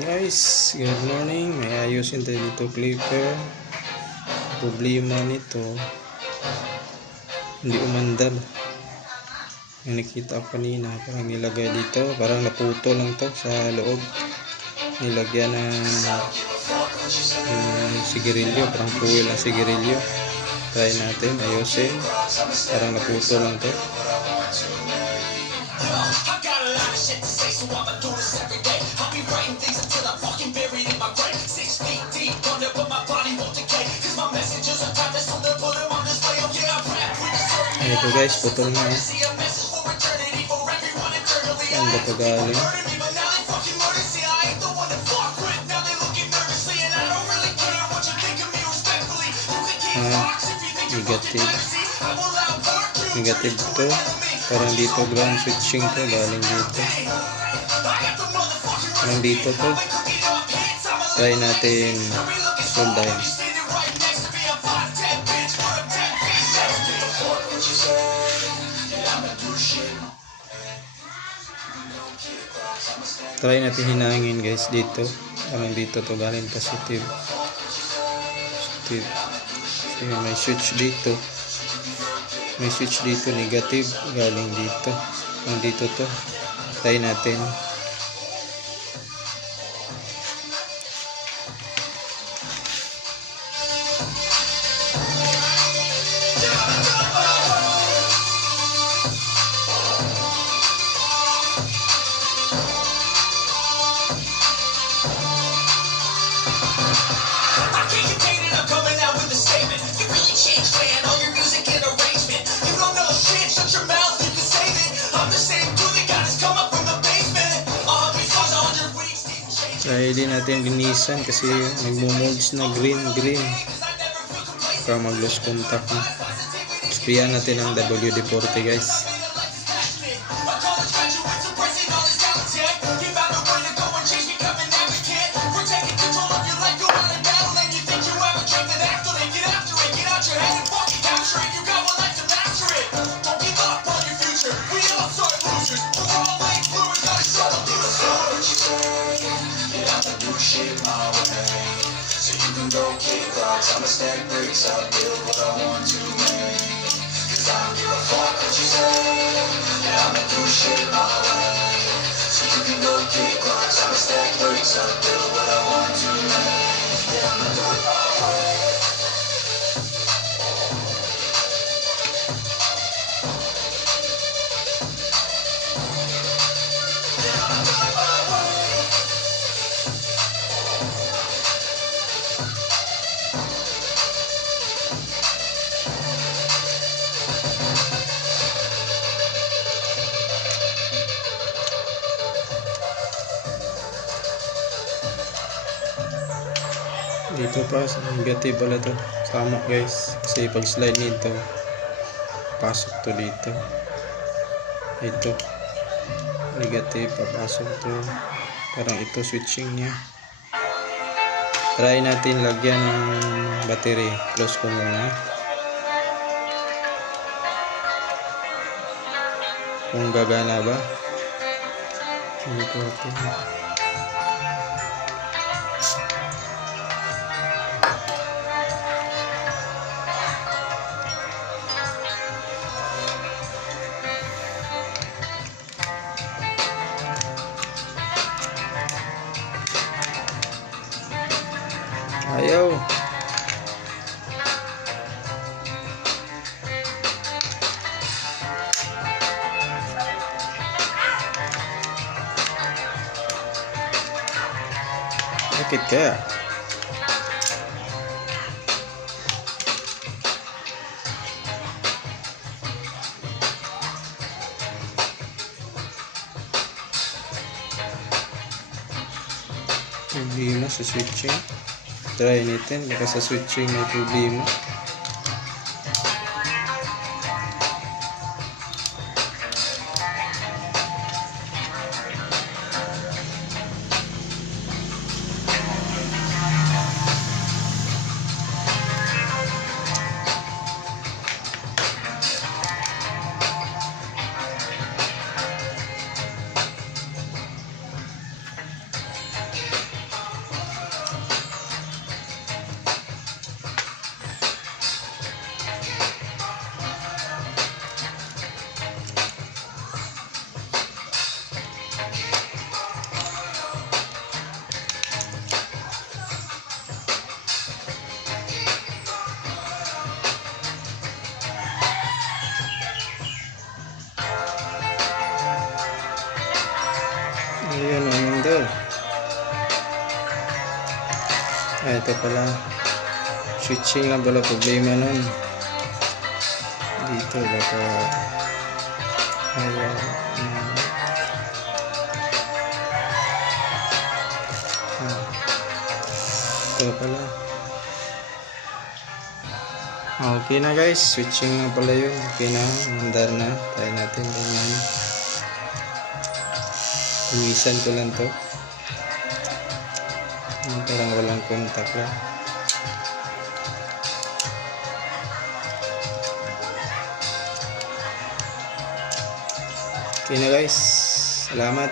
Guys, good morning. May ayusin tayo dito clipper. Problema nito, hindi umandar. Yung nakita ko kanina, parang nilagay dito, parang naputo lang to sa loob. Nilagyan ng sigarilyo, parang fuel ng sigarilyo. Try natin, ayusin. Parang naputo lang to. Ito guys, putol na. Saan ba ito galing? Negative to. Parang dito ground switching to, galing dito. Parang dito to. Try natin soldahin. Try natin hinangin guys dito. Parang dito to galing positive. So, may switch dito. May switch dito negative galing dito. Parang dito to. Try natin. Try din natin linisan kasi nagmumolds na green para mag-lose contact na. Sprayan natin ang WD-40 guys. I'ma stack bricks, I'll build what I want to make. Cause I don't give a fuck what you say. And I'ma do shit my way. So you can go kick rocks. I'ma stack bricks, I'll build what I want to make. Yeah, I'ma do it my way. Dito pa, negative pala to. Sama guys. Kasi pag slide nito, pasok to dito. Ito. Negative, papasok to. Parang ito switching niya. Try natin lagyan ng battery. Close ko muna. Kung gagana ba? Hindi ko ayaw. Bakit kaya? Problema sa switching. Try natin baka sa switching may problema. idol. Ito pala. Switching lang pala problema nun. Dito baka ayaw ito pala. Okay na guys, switching na pala yun. Okay na, mandar na. Try natin ganyan. Iwisan ko lang to. Parang walang contact lang. Okay na guys, salamat.